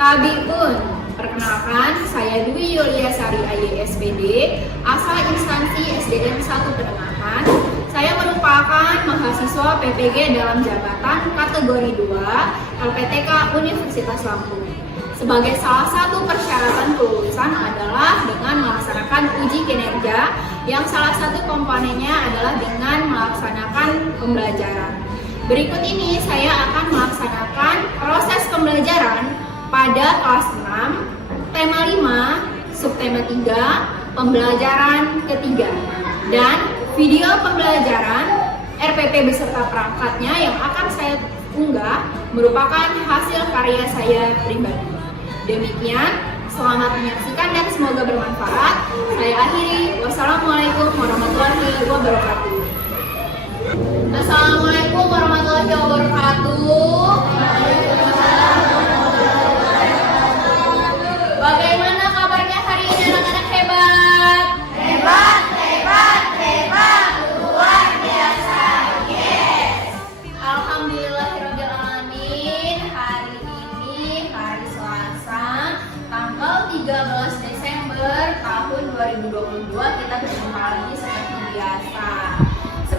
Tabiun, perkenalkan saya Dwi Yulia Sari AYSPD, asal instansi SDN 1 Pedengahan. Saya merupakan mahasiswa PPG dalam jabatan kategori 2 LPTK Universitas Lampung. Sebagai salah satu persyaratan kelulusan adalah dengan melaksanakan uji kinerja yang salah satu komponennya adalah dengan melaksanakan pembelajaran. Berikut ini saya akan melaksanakan proses pembelajaran pada kelas 6, tema 5, subtema 3, pembelajaran ketiga. Dan video pembelajaran RPP beserta perangkatnya yang akan saya unggah merupakan hasil karya saya pribadi. Demikian, selamat menyaksikan dan semoga bermanfaat. Saya akhiri. Wassalamualaikum warahmatullahi wabarakatuh. Assalamualaikum warahmatullahi wabarakatuh. Bagaimana kabarnya hari ini anak-anak hebat? Hebat, hebat, hebat, luar biasa, yes. Alhamdulillahirrahmanirrahim. Hari ini hari Selasa, tanggal 13 Desember tahun 2022, kita berjumpa lagi seperti biasa.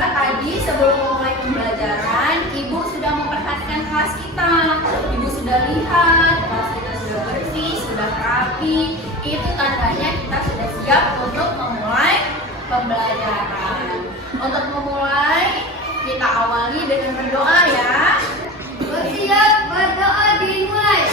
Tadi sebelum memulai pembelajaran, Ibu sudah memperhatikan kelas kita. Ibu sudah lihat kelas kita sudah bersih, sudah rapi. Itu tandanya kita sudah siap untuk memulai pembelajaran. Untuk memulai, kita awali dengan berdoa ya. Bersiap, berdoa dimulai.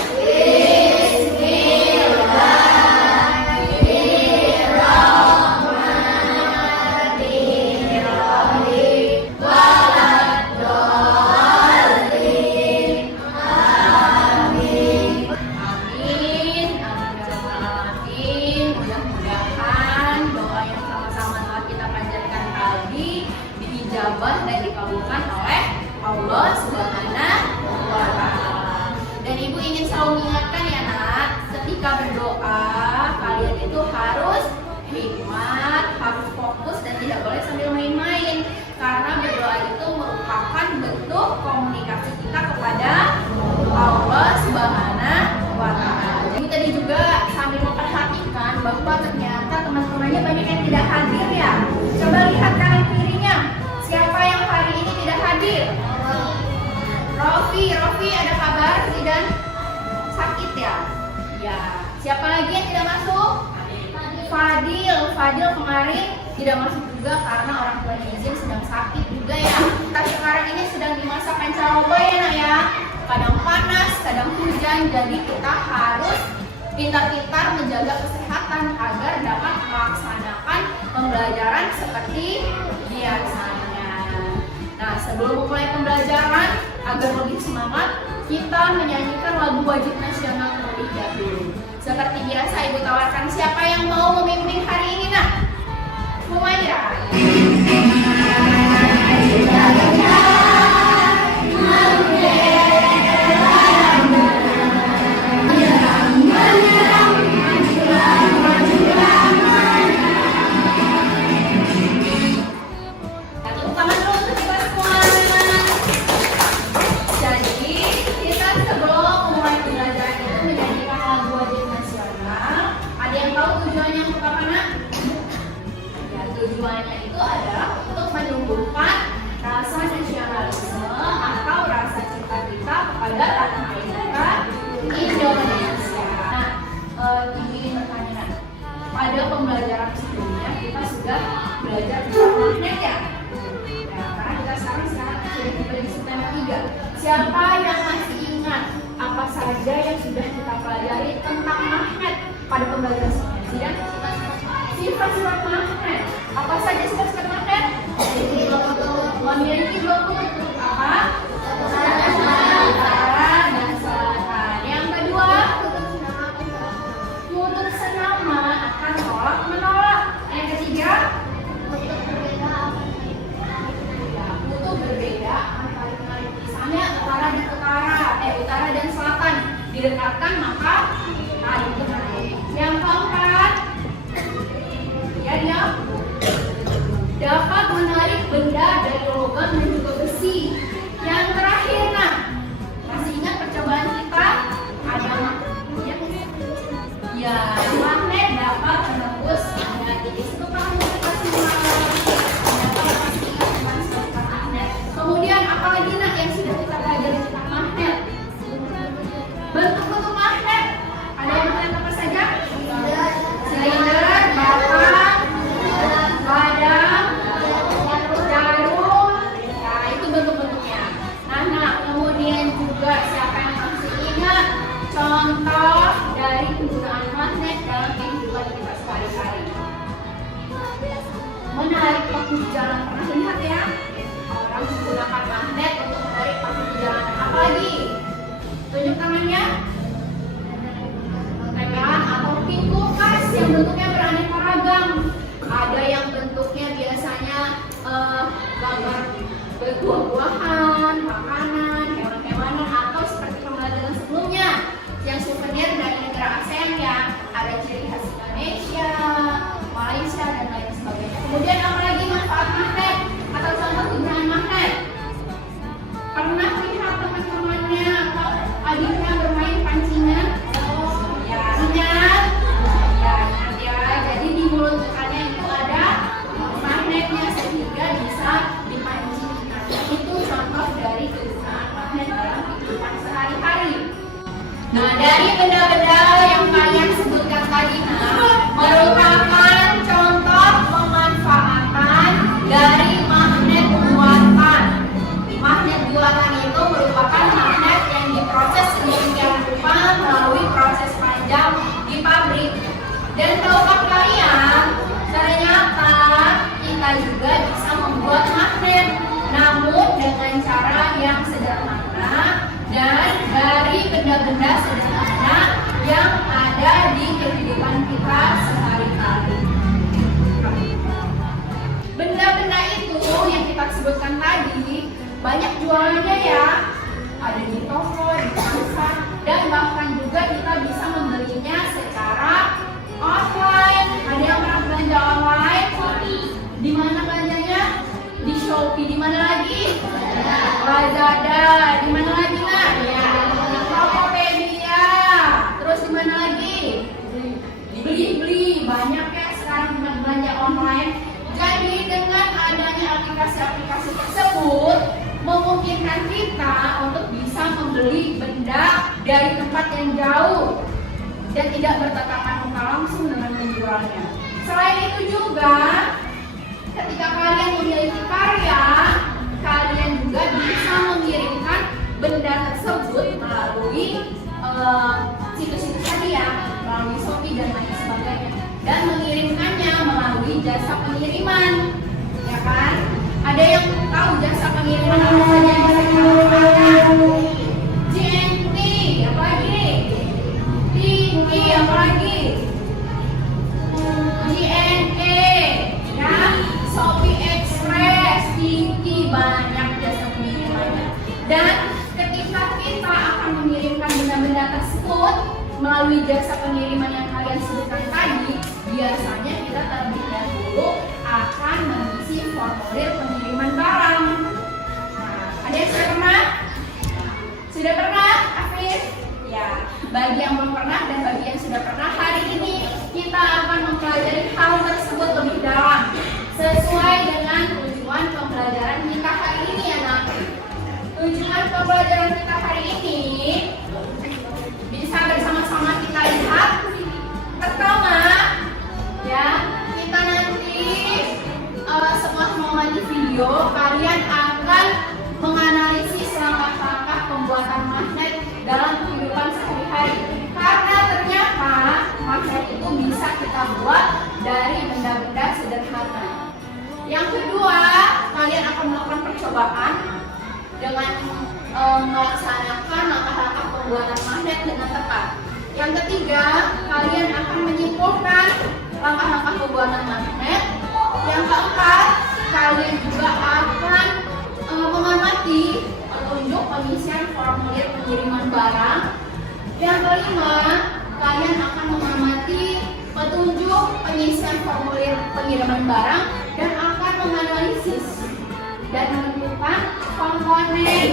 Dan dikabulkan oleh Allah Subhanahu wa Ta'ala. Dan Ibu ingin selalu mengingatkan ya nak, ketika berdoa kalian itu harus hikmat, harus fokus dan tidak boleh sambil main-main. Karena berdoa itu merupakan bentuk komunikasi kita kepada Allah Subhanahu wa Ta'ala. Ibu tadi juga sambil memperhatikan bahwa ternyata teman-temannya banyak yang tidak hadir ya. Coba lihat kanan kirinya. Siapa yang hari ini tidak hadir? Rofi ada kabar Zidan sakit ya? Ya. Siapa lagi yang tidak masuk? Fadil kemarin tidak masuk juga karena orang tuanya izin sedang sakit juga ya. Kita sekarang ini sedang di masa pancaroba ya nak ya. Kadang panas, kadang hujan, jadi kita harus pintar-pintar menjaga kesehatan agar dapat melaksanakan pembelajaran seperti biasanya. Nah, sebelum memulai pembelajaran, agar lebih semangat, kita menyanyikan lagu wajib nasional terlebih dahulu. Seperti biasa, Ibu tawarkan siapa yang mau memimpin hari ini, nak? Humaira. Tujuannya itu adalah untuk menumbuhkan rasa nasionalisme atau rasa cinta kita kepada tanah air kita, Indonesia. Nah, ingin bertanya, pada pembelajaran sebelumnya kita sudah belajar tentang magnet ya? Nah, karena kita sekarang sudah diberi subtema 3. Siapa yang masih ingat apa saja yang sudah kita pelajari tentang magnet pada pembelajaran sebelumnya? Sifat-sifat magnet. Apa saja sifat-sifat magnet? Memiliki dua kutub. Apa? Utara dan selatan. Yang kedua, kutub senama akan tolak menolak. Yang ketiga, kutub berbeda akan saling menarik. Misalnya utara dan selatan didekatkan maka saling menarik. Yang keempat, ya paku jalan. Pernah lihat ya? Orang menggunakan magnet untuk menarik paku jalan. Apalagi? Tunjuk tangannya. Tempelan atau pin kulkas yang bentuknya beraneka ragam. Ada yang bentuknya biasanya gambar buah-buahan, makanan, hewan-hewanan, atau seperti pembelajaran sebelumnya yang souvenir dari negara ASEAN ya. Ada ciri khas Indonesia, Malaysia, dan lain sebagainya. Kemudian apa lagi manfaat magnet atau contoh kegunaan magnet? Pernah lihat teman-temannya atau adiknya bermain pancingan? Ya, ingat? Ya, ingat ya. Jadi di mulut ikannya itu ada magnetnya sehingga bisa dipancing ikannya. Itu contoh dari kegunaan magnet dalam kehidupan sehari-hari. Nah, dari benda-benda yang kalian sebutkan tadi merupakan contoh pemanfaatan dari magnet buatan. Magnet buatan itu merupakan magnet yang diproses sedemikian rupa melalui proses panjang di pabrik. Dan tahukah kalian, ternyata kita juga bisa membuat magnet, namun dengan cara yang sederhana dan dari benda-benda sederhana yang ada di kehidupan kita sehari-hari. Benda-benda itu yang kita sebutkan tadi banyak jualannya ya, ada di toko, di pasar, dan bahkan juga kita bisa membelinya secara online. Ada yang pernah belanja online? Di mana belanjanya? Di Shopee. Di mana lagi? Lazada. Di mana lagi nak? Ya, Tokopedia. Terus di mana lagi? Beli-beli. Banyak ya sekarang belanja online. Jadi dengan adanya aplikasi-aplikasi tersebut memungkinkan kita untuk bisa membeli benda dari tempat yang jauh dan tidak bertatapan muka langsung dengan penjualnya. Selain itu juga, ketika kalian memiliki karya, kalian juga bisa mengirimkan benda tersebut melalui situs-situs tadi ya, melalui Shopee dan lain sebagainya, dan mengirimkannya melalui jasa pengiriman, ya kan? Ada yang tahu jasa pengiriman apa saja yang bisa kita gunakan? JNT, apa lagi? Tiki, apa lagi? JNE, ya, Shopee Express, Tiki, banyak jasa pengirimannya. Dan ketika kita akan mengirimkan benda-benda tersebut melalui jasa pengiriman yang kalian sebutkan tadi, biasanya kita terlebih dahulu akan mengisi formulir pengiriman barang. Nah, ada yang sudah pernah? Sudah pernah, Afif? Ya, bagi yang belum pernah dan bagi yang sudah pernah, hari ini kita akan mempelajari hal tersebut lebih dalam sesuai dengan tujuan pembelajaran kita hari ini ya nak. Tujuan pembelajaran kita hari ini bisa bersama-sama kita lihat. Pertama, ya, kita nanti setelah mengamati video, kalian akan menganalisis langkah-langkah pembuatan magnet dalam kehidupan sehari-hari. Karena ternyata magnet itu bisa kita buat dari benda-benda sederhana. Yang kedua, kalian akan melakukan percobaan dengan melaksanakan langkah-langkah pembuatan magnet dengan tepat. Yang ketiga, kalian akan menyimpulkan langkah-langkah pembuatan magnet. Yang keempat, kalian juga akan mengamati petunjuk pengisian formulir pengiriman barang. Yang kelima, kalian akan mengamati petunjuk pengisian formulir pengiriman barang dan akan menganalisis dan menentukan komponen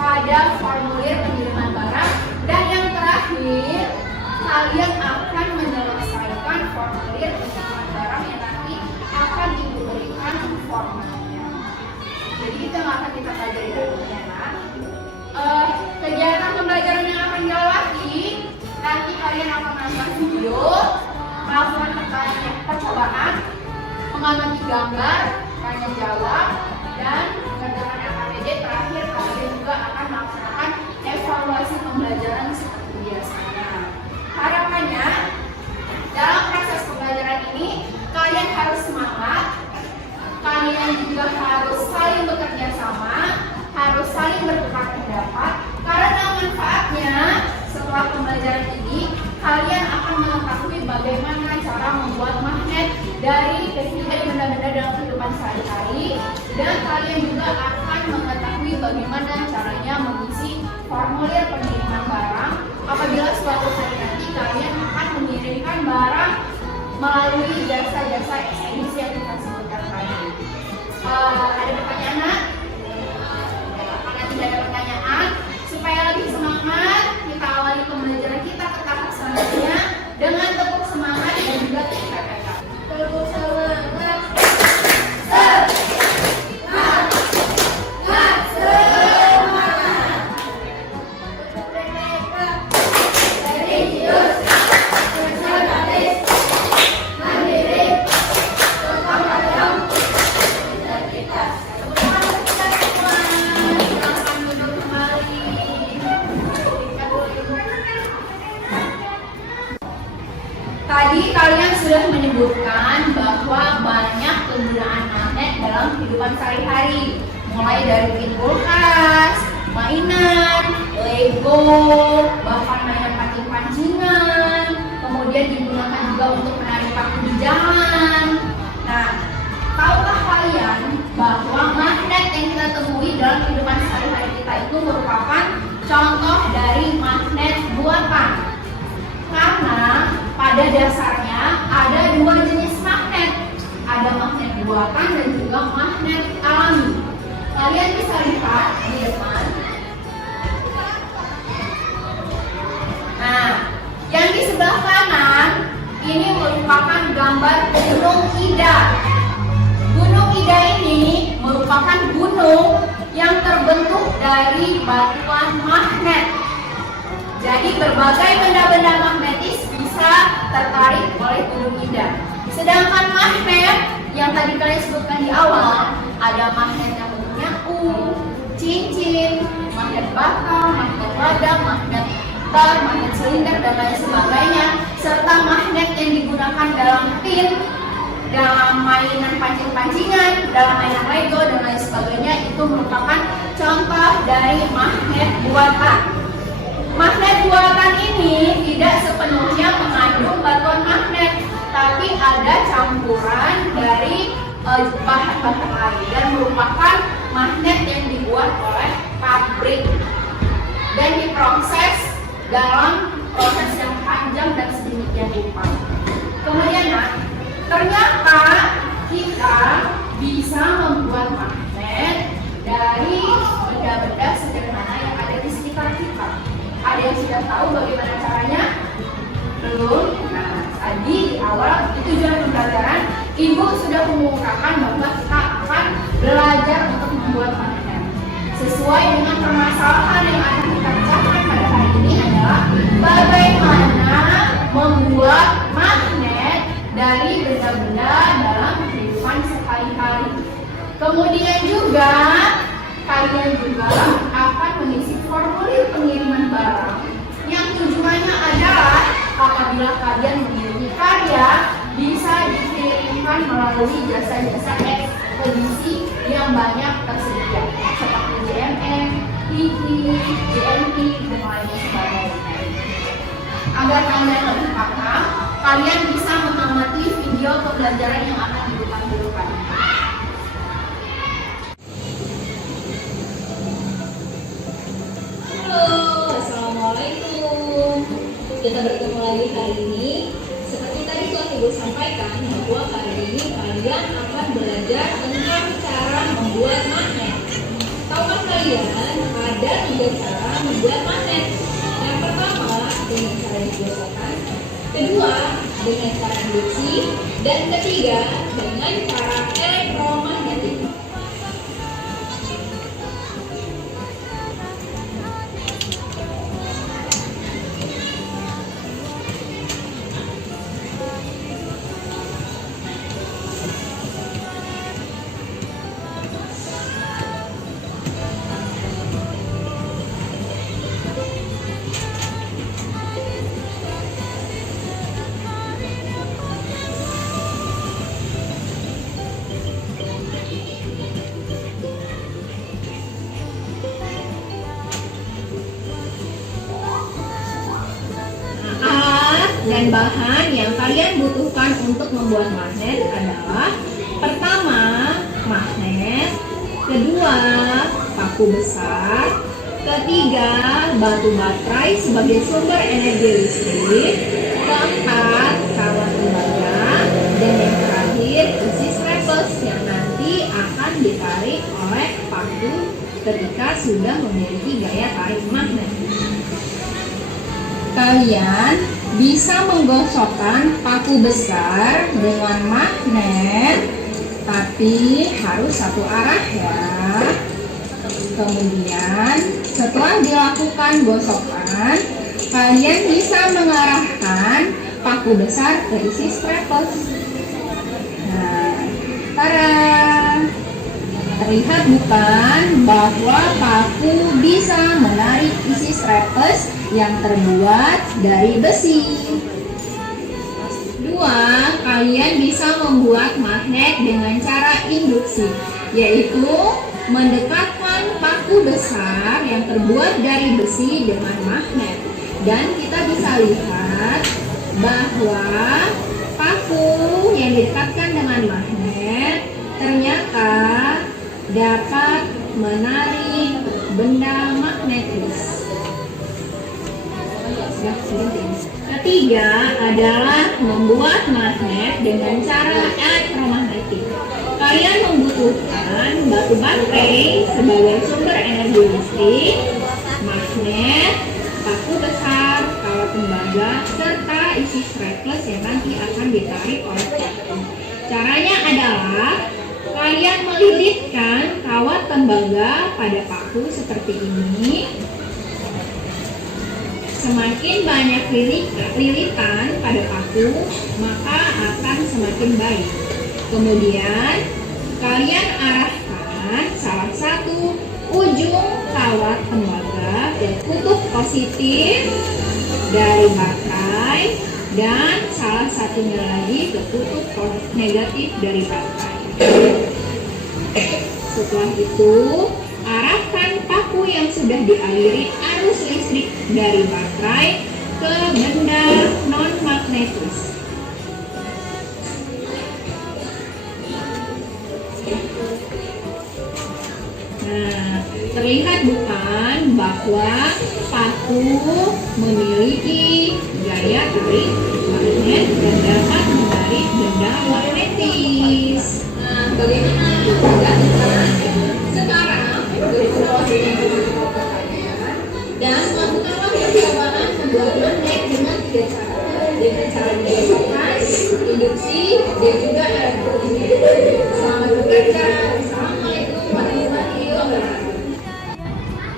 pada formulir pengiriman barang. Dan yang terakhir, kalian akan menyelesaikan formulir pengiriman barang yang nanti akan diberikan formatnya. Jadi itu yang akan kita pelajari dahulunya. Kegiatan pembelajaran yang akan dilewati, nanti kalian akan menonton video, melakukan percobaan, mengamati gambar, tanya jawab, dan dengan AKPD terakhir kalian juga akan melaksanakan evaluasi pembelajaran seperti biasanya. Harapannya dalam proses pembelajaran ini kalian harus semangat, kalian juga harus saling bekerja sama, harus saling bertukar pendapat, karena manfaatnya setelah pembelajaran ini kalian akan mengetahui bagaimana cara membuat magnet dari benda-benda dalam kehidupan sehari-hari, dan kalian juga akan mengetahui bagaimana caranya mengisi formulir pengiriman barang apabila suatu hari nanti kalian akan mengirimkan barang melalui jasa-jasa ekspedisi yang kita sebutkan tadi. Ada pertanyaan, Nak? Karena tidak ada pertanyaan, supaya lebih semangat, kita awali pembelajaran kita ke tahap selanjutnya dengan tepuk semangat dan juga TPK. Tepuk semangat. Tadi kalian sudah menyebutkan bahwa banyak penggunaan magnet dalam kehidupan sehari-hari, mulai dari bikin kulkas, mainan, Lego, bahkan mainan pancing-pancingan, kemudian digunakan juga untuk menarik waktu di jalan. Nah, tahukah kalian bahwa magnet yang kita temui dalam kehidupan sehari-hari kita itu merupakan contoh dari magnet buatan? Karena pada dasarnya ada dua jenis magnet, ada magnet buatan dan juga magnet alami. Kalian bisa lihat di depan. Nah, yang di sebelah kanan ini merupakan gambar Gunung Ida. Gunung Ida ini merupakan gunung yang terbentuk dari batuan magnet. Jadi berbagai benda-benda magnetis bisa tertarik oleh Gunung Ida. Sedangkan magnet yang tadi kalian sebutkan di awal, ada magnet yang bentuknya U, cincin, magnet bata, magnet wadah, magnet tar, magnet silinder, dan lain sebagainya, serta magnet yang digunakan dalam pin, dalam mainan pancing-pancingan, dalam mainan Lego, dan lain sebagainya, itu merupakan contoh dari magnet buatan. Magnet buatan ini tidak sepenuhnya mengandung batuan magnet, tapi ada campuran dari bahan-bahan lain dan merupakan magnet yang dibuat oleh pabrik dan diproses dalam proses yang panjang dan sedemikian rupa. Kemudian, ternyata kita bisa membuat magnet dari benda-benda sederhana yang ada di sekitar kita. Ada yang sudah tahu bagaimana caranya? Belum? Nah, tadi di awal itu juga pembelajaran, Ibu sudah mengungkapkan bahwa kita akan belajar untuk membuat magnet. Sesuai dengan permasalahan yang akan kita pecahkan pada hari ini adalah bagaimana membuat magnet dari benda-benda dalam kehidupan sehari-hari. Kemudian juga kalian juga akan mengisi formulir pengiriman barang yang tujuannya adalah apabila kalian mengirimi karya bisa dikirimkan melalui jasa-jasa ekspedisi yang banyak tersedia seperti JMM, Tiki, JNT, dan lainnya sebagainya. Agar kalian lebih paham, kalian bisa mengamati video pembelajaran yang akan Ibu tampilkan. Assalamualaikum. Kita bertemu lagi hari ini. Seperti tadi telah Ibu sampaikan bahwa hari ini kalian akan belajar tentang cara membuat magnet. Tahukah kalian ada 3 cara membuat magnet? Yang pertama dengan cara dibiasakan, kedua dengan cara induksi, dan ketiga dengan cara elektromagnetik. bahan-bahan yang kalian butuhkan untuk membuat magnet adalah pertama, magnet, kedua, paku besar, ketiga, batu baterai sebagai sumber energi listrik, keempat, kawat tembaga, dan yang terakhir, isi strapless yang nanti akan ditarik oleh paku ketika sudah memiliki gaya tarik magnet. Kalian bisa menggosokkan paku besar dengan magnet, tapi harus satu arah ya. Kemudian setelah dilakukan gosokan, kalian bisa mengarahkan paku besar ke isi strapless. Nah, tada! Terlihat bukan bahwa paku bisa menarik isi strapless yang terbuat dari besi. Dua, kalian bisa membuat magnet dengan cara induksi, yaitu mendekatkan paku besar yang terbuat dari besi dengan magnet. Dan kita bisa lihat bahwa paku yang didekatkan dengan magnet ternyata dapat menarik benda magnetis. Ketiga adalah membuat magnet dengan cara elektromagnetik. Kalian membutuhkan batu baterai sebagai sumber energi listrik, magnet, paku besar, kawat tembaga, serta isi strapless yang nanti akan ditarik oleh paku. Caranya adalah kalian melilitkan kawat tembaga pada paku seperti ini. Semakin banyak lilitan pada paku, maka akan semakin baik. Kemudian, kalian arahkan salah satu ujung kawat tembaga ke kutub positif dari baterai dan salah satunya lagi ke kutub negatif dari baterai. Setelah itu, arahkan paku yang sudah dialiri arus listrik dari baterai ke benda non-magnetis. Nah, terlihat bukan bahwa paku memiliki gaya tarik magnet dan dapat menarik benda magnetis. Nah, bagaimana juga sekarang dan lakukanlah percobaan membuat magnet dengan 3 cara, dengan cara menggosokkan, induksi, dan juga elektrolysis. Selamat bekerja. Assalamualaikum warahmatullahi wabarakatuh.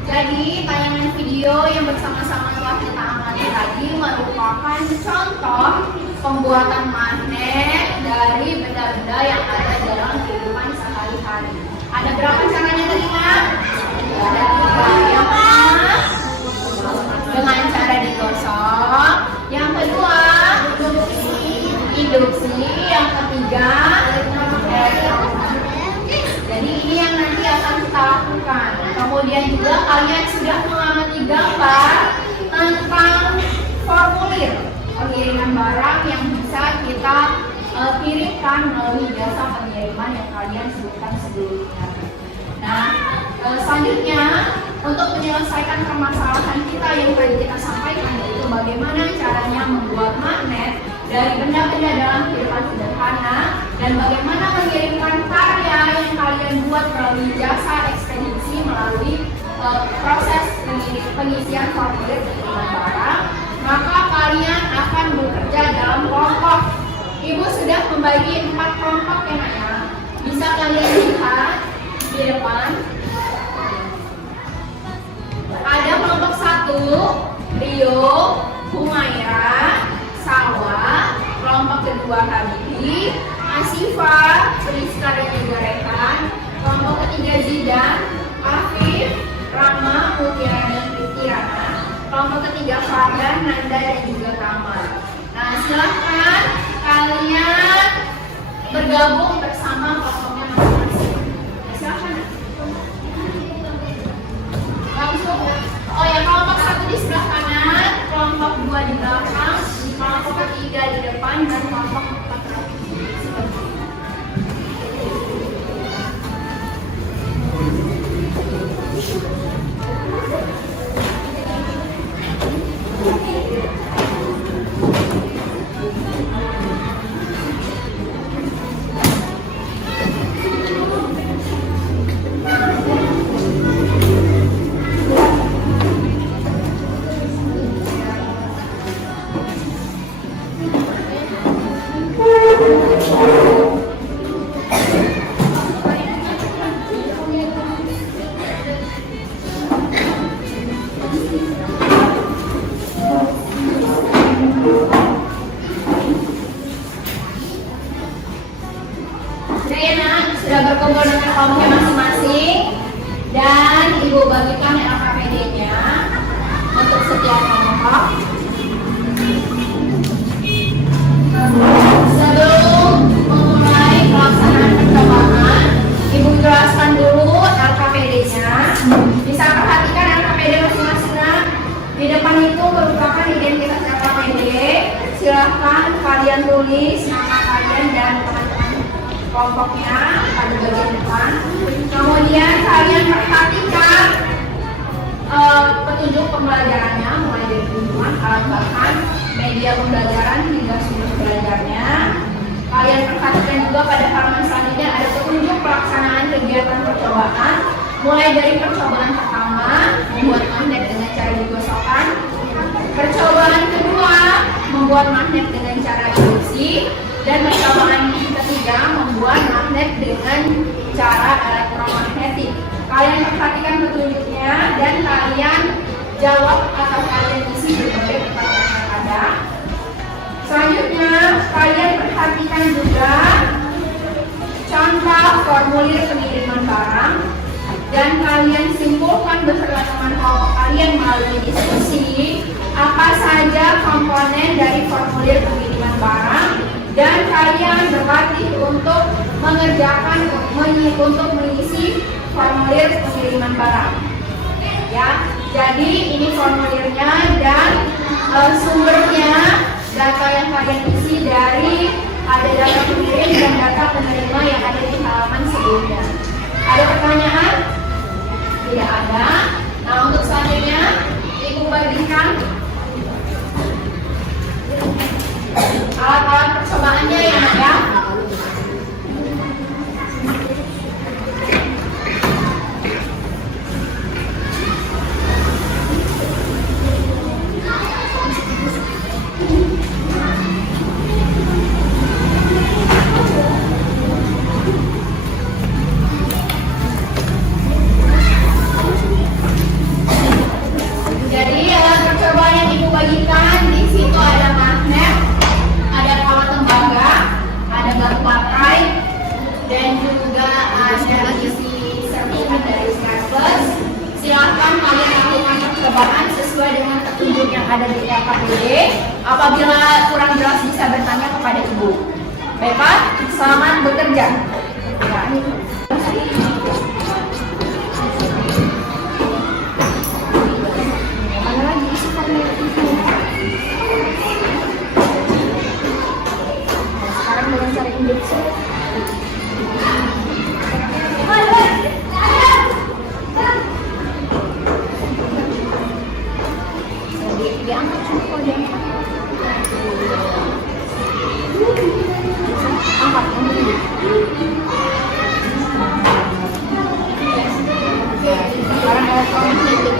Jadi tayangan video yang bersama-sama telah kita amati tadi merupakan contoh pembuatan magnet dari benda-benda yang ada dalam kehidupan sehari-hari. Ada berapa caranya tadi, Kak? Ada 3. Yang pertama dengan cara digosok, yang kedua induksi, yang ketiga elektromagnetis. Jadi ini yang nanti akan kita lakukan. Kemudian juga kalian sudah mengamati gambar tentang formulir pengiriman barang yang bisa kita kirimkan melalui jasa pengiriman yang kalian sebutkan sebelumnya. Nah, selanjutnya untuk menyelesaikan permasalahan kita yang tadi kita sampaikan, yaitu bagaimana caranya membuat magnet dari benda-benda dalam kehidupan sederhana dan bagaimana mengirimkan karya yang kalian buat melalui jasa ekspedisi melalui proses pengisian formulir pengiriman barang, maka kalian akan bekerja dalam kelompok. Ibu sudah membagi 4 kelompok ya, Nak ya. Bisa kalian lihat di depan. Ada kelompok 1, Rio, Humaira, Salwa. Kelompok kedua Habibi, Asifa, Rizka dan juga Rehan. Kelompok ketiga Zidan, Afif, Rama, Mutiara dan Kirana. Kelompok ketiga Fardan, Nanda dan juga Kamal. Nah, silahkan kalian bergabung bersama kelompoknya masing-masing. Nah, silahkan. Langsung. Oh ya, kelompok 1 di sebelah kanan, kelompok 2 di belakang, kelompok ketiga kelompoknya masing-masing dan Ibu bagikan LKPD-nya untuk setiap kelompok. Sebelum memulai pelaksanaan percobaan, Ibu jelaskan dulu LKPD-nya. Bisa perhatikan LKPD masing-masing. Di depan itu merupakan identitas LKPD. Silahkan kalian tulis nama kalian dan teman-teman kelompoknya pada bagian depan. Kemudian kalian perhatikan petunjuk pembelajarannya, mulai dari tuntunan, alat bahan, media pembelajaran hingga sumber belajarnya. Kalian perhatikan juga pada halaman selanjutnya ada petunjuk pelaksanaan kegiatan percobaan, mulai dari percobaan pertama membuat magnet dengan cara digosokkan, percobaan kedua membuat magnet dengan cara induksi, dan percobaan ketiga membuat magnet dengan cara elektromagnetik. Kalian perhatikan petunjuknya dan kalian jawab atau kalian isi berbagai pertanyaan yang ada. Selanjutnya kalian perhatikan juga contoh formulir pengiriman barang dan kalian simpulkan beserta teman kelompok kalian melalui diskusi apa saja komponen dari formulir pengiriman barang dan kalian berlatih untuk mengerjakan untuk mengisi formulir pengiriman barang. Ya, jadi ini formulirnya dan sumbernya data yang kalian isi dari ada data pengirim dan data penerima yang ada di halaman sebelumnya. Ada pertanyaan? Tidak ada. Nah, untuk selanjutnya Ibu bagikan alat-alat percobaannya yang ada. Jadi alat percobaan yang Ibu bagikan di situ ada magnet, ada pola tembaga, ada batu baterai, dan juga ada isi serpihan dari strapless. Silakan kalian lakukan percobaan sesuai dengan petunjuk yang ada di LKPD. Apabila kurang jelas bisa bertanya kepada Ibu. Baiklah, selamat bekerja. Ya, ini. Sekarang dengan cara induksi. Diangkat cukup diangkat. Angkat dulu. Sekarang elektromagnetik.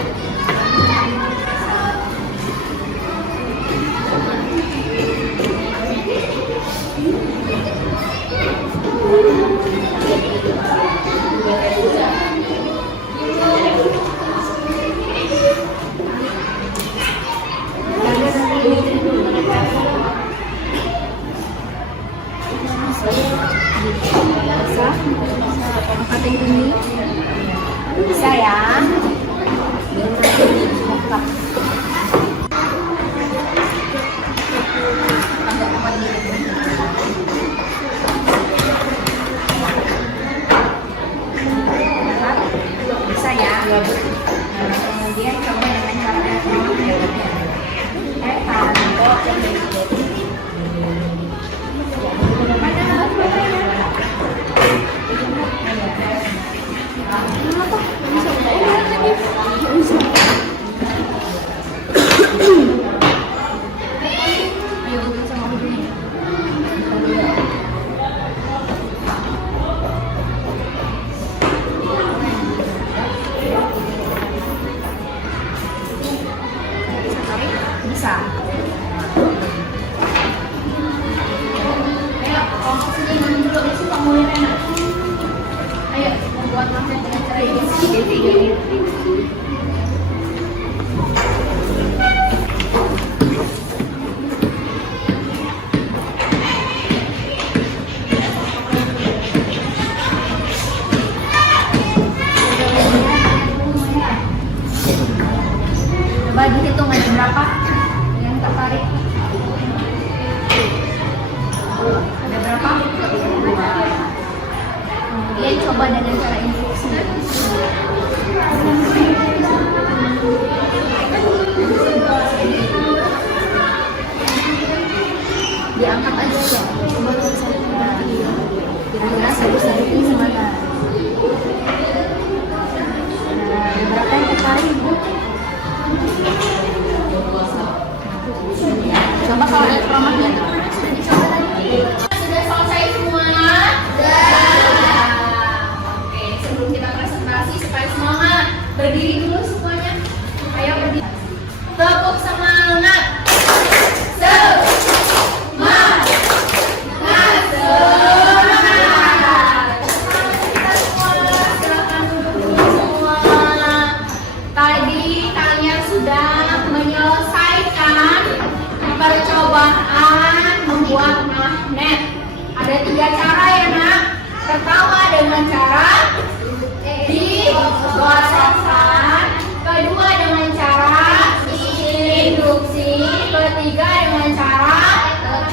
Bisa ya. Bisa ya. Kemudian coba dengan cara bisa. Ayo, kelompok sini nanti dulu isi formulirnya. Ayo, membuat magnet dengan cara ini. berapa yang tertarik? Ada berapa? Kemudian coba dengan cara instruksi. Diangkat aja ya. Coba kira-kira satu-satu ini semana. Nah, ada berapa yang tertarik? Coba kalau ada selamat ya. Coba lagi. Sudah selesai semua? Sudah. Oke, sebelum kita presentasi supaya semangat, berdiri dulu semuanya. Ayo berdiri. Tepuk semangat. Tadi kalian sudah menyelesaikan percobaan membuat magnet. Ada 3 cara ya nak. Pertama dengan cara digosokkan, kedua dengan cara induksi, ketiga dengan cara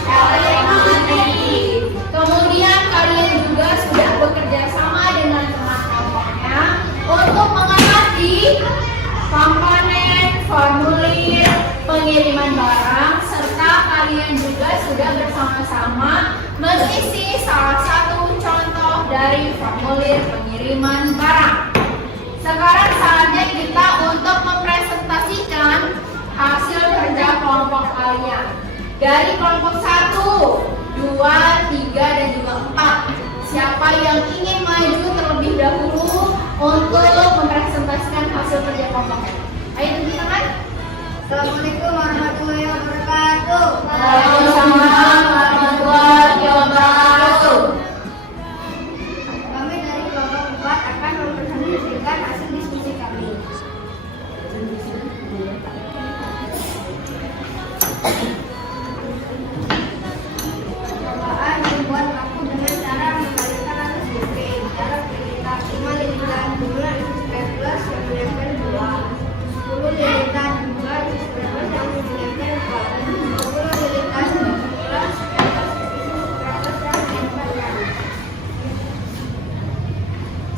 elektronik. Kemudian kalian juga sudah bekerja sama dengan teman-temannya untuk mengatasi komponen formulir pengiriman barang, serta kalian juga sudah bersama-sama mengisi salah satu contoh dari formulir pengiriman barang. Sekarang saatnya kita untuk mempresentasikan hasil kerja kelompok kalian. Dari kelompok 1, 2, 3, dan juga 4. Siapa yang ingin maju terlebih dahulu untuk mempresentasikan hasil kerja kelompoknya? Ayo tunjukkan tangan. Assalamualaikum warahmatullahi wabarakatuh. Waalaikumsalam warahmatullahi wabarakatuh. Kami dari kelompok 4 akan mempresentasikan hasil diskusi kami. Percobaan membuat paku dengan cara membalikan arus survei. Jarak lilitan 5 lilitan 2 staples yang menempel 2. 10 lilitan 2 staples yang menempel 4. 10 lilitan 11 staples yang menempel 1.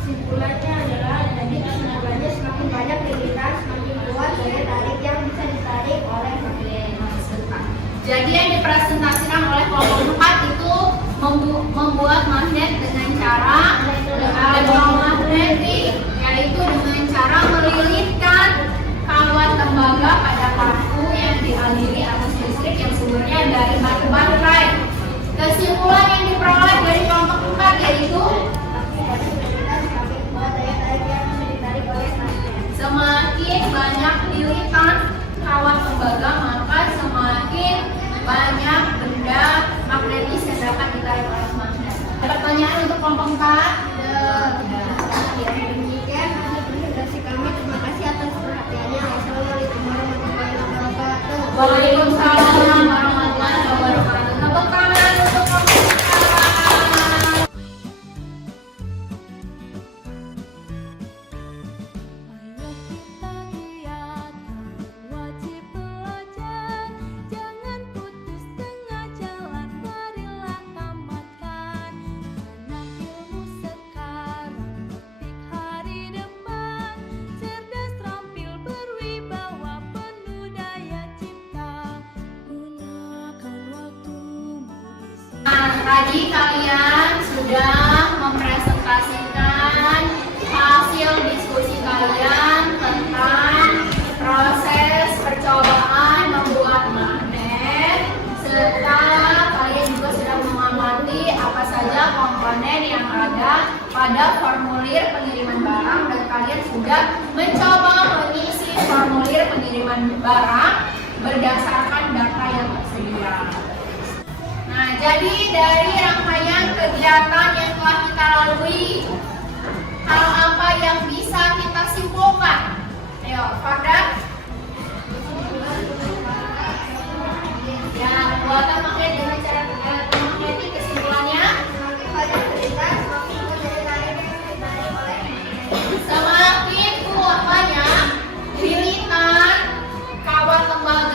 Kesimpulannya adalah jadi tenaga semakin banyak lilitan, semakin kuat daya tarik yang bisa ditarik oleh magnet. Jadi yang dipresentasikan oleh kelompok 4 itu membuat magnet dengan cara elektromagnetik, yaitu dengan cara melilitkan kawat tembaga pada paku yang dialiri arus listrik yang sumbernya dari batu baterai. Kesimpulan yang diperoleh dari kelompok 4 yaitu semakin banyak lilitan kawat tembaga, maka semakin banyak benda magnetis yang dapat ditarik oleh magnet. Ada pertanyaan untuk kelompok 4? Demikian hasil presentasi kami. Terima kasih atas perhatiannya. Wassalamualaikum warahmatullahi wabarakatuh. Waalaikumsalam warahmatullahi wabarakatuh. Tepuk tangan untuk kelompok 4. Ayo kita giatkan wajib belajar, jangan putus tengah jalan, marilah tamatkan. Anak ilmu sekarang, petik hari depan, cerdas terampil berwibawa, penuh daya cipta. Gunakan waktumu di Nah, tadi kalian sudah mempresentasikan hasil diskusi kalian tentang proses percobaan membuat magnet, serta kalian juga sudah mengamati apa saja komponen yang ada pada formulir pengiriman barang, dan kalian sudah mencoba mengisi formulir pengiriman barang berdasarkan data yang tersedia. Nah, jadi dari rangkaian kegiatan yang telah kita lalui, hal apa yang bisa kita simpulkan? Ayo, Farda. Ya, pembuatan magnet dengan cara elektromagnetik, kesimpulannya Semakin banyak lilitan, semakin kuat daya tarik yang ditarik oleh magnet. semakin kuat banyak lilitan kawat tembaga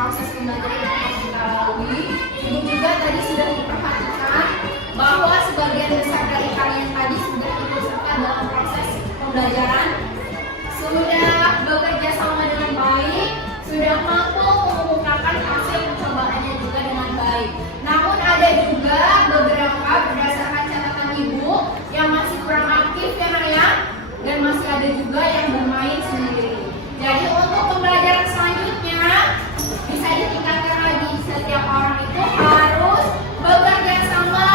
proses pembelajaran yang harus kita lalui. Ibu juga tadi sudah diperhatikan bahwa sebagian besar dari kalian tadi sudah ikut serta dalam proses pembelajaran, sudah bekerja sama dengan baik, sudah mampu mengungkapkan hasil percobaannya juga dengan baik. Namun ada juga beberapa berdasarkan catatan ibu yang masih kurang aktif ya Nak ya, dan masih ada juga yang bermain sendiri. Jadi untuk pembelajaran selanjutnya bisa ditingkatkan lagi. Setiap orang itu harus bekerja sama,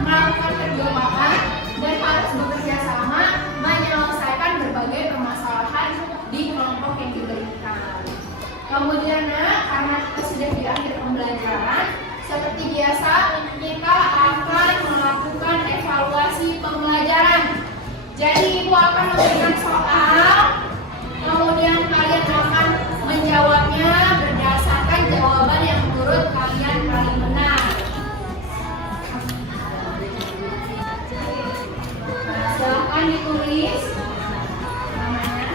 melakukan percobaan, dan harus bekerja sama menyelesaikan berbagai permasalahan di kelompok yang diberikan. Kemudian karena kita sudah di akhir pembelajaran, seperti biasa kita akan melakukan evaluasi pembelajaran. Jadi ibu akan memberikan soal, kemudian kalian akan menjawabnya berdasarkan jawaban yang menurut kalian paling benar. Silakan ditulis namanya.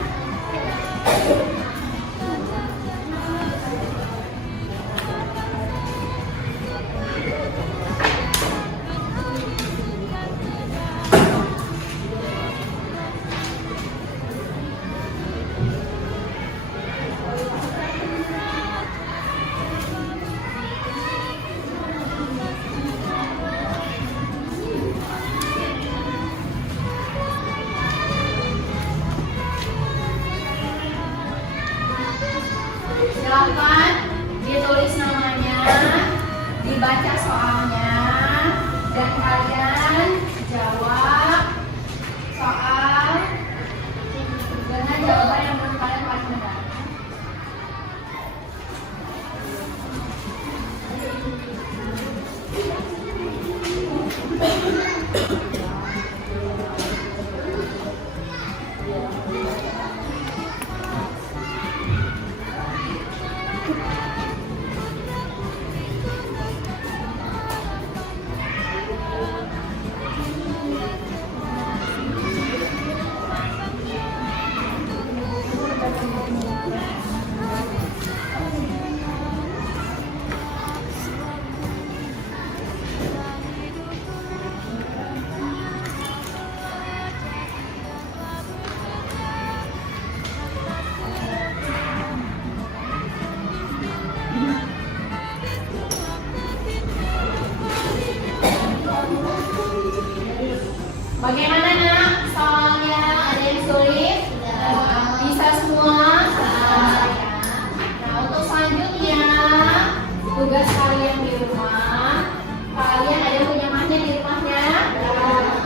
Silakan ditulis namanya, dibaca soalnya, dan kalian jawab soal dengan jawaban yang menurut kalian paling benar. Bagaimana Nak? Soalnya ada yang sulit? Bisa semua? Nah, untuk selanjutnya tugas kalian di rumah, kalian ada yang punya magnet di rumahnya?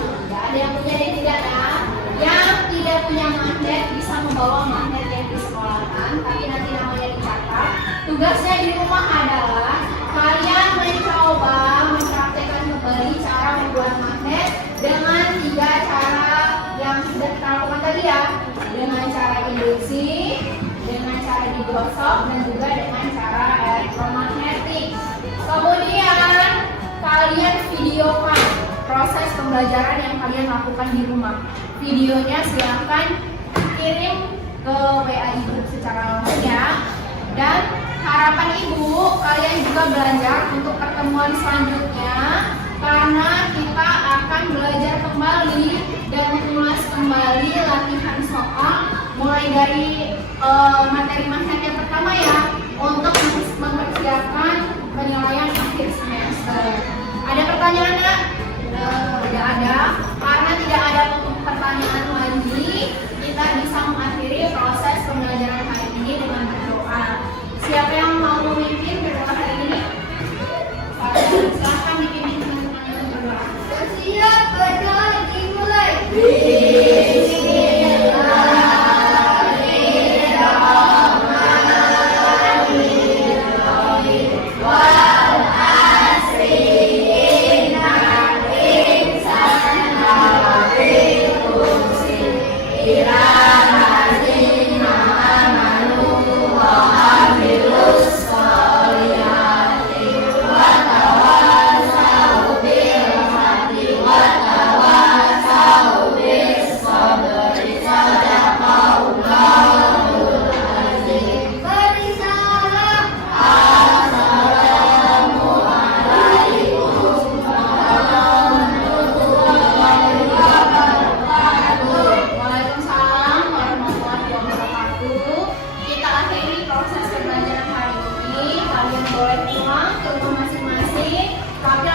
Tidak ada yang punya dan tidak ya? Yang tidak punya magnet bisa membawa magnet yang di sekolahan, tapi nanti namanya dicatat. Tugasnya di rumah adalah kalian mencoba mempraktekkan kembali cara membuat magnet dengan 3 cara yang sudah kita lakukan tadi ya, dengan cara induksi, dengan cara digosok, dan juga dengan cara elektromagnetik. Kemudian kalian videokan proses pembelajaran yang kalian lakukan di rumah. Videonya silahkan kirim ke WA Ibu secara langsung ya. Dan harapan Ibu kalian juga belajar untuk pertemuan selanjutnya, karena kita akan belajar kembali dan mengulas kembali latihan soal mulai dari materi magnet yang pertama ya, untuk mempersiapkan penilaian akhir semester. Ada pertanyaan nggak? Tidak ada. Karena tidak ada pertanyaan lagi, kita bisa mengakhiri proses pembelajaran hari ini dengan berdoa. Siapa yang mau memimpin berdoa hari ini? Silahkan dipimpin teman-teman yang berdoa. Siap, berdoa dimulai. Bismillahirrahmanirrahim. boleh pulang ke rumah masing-masing, tapi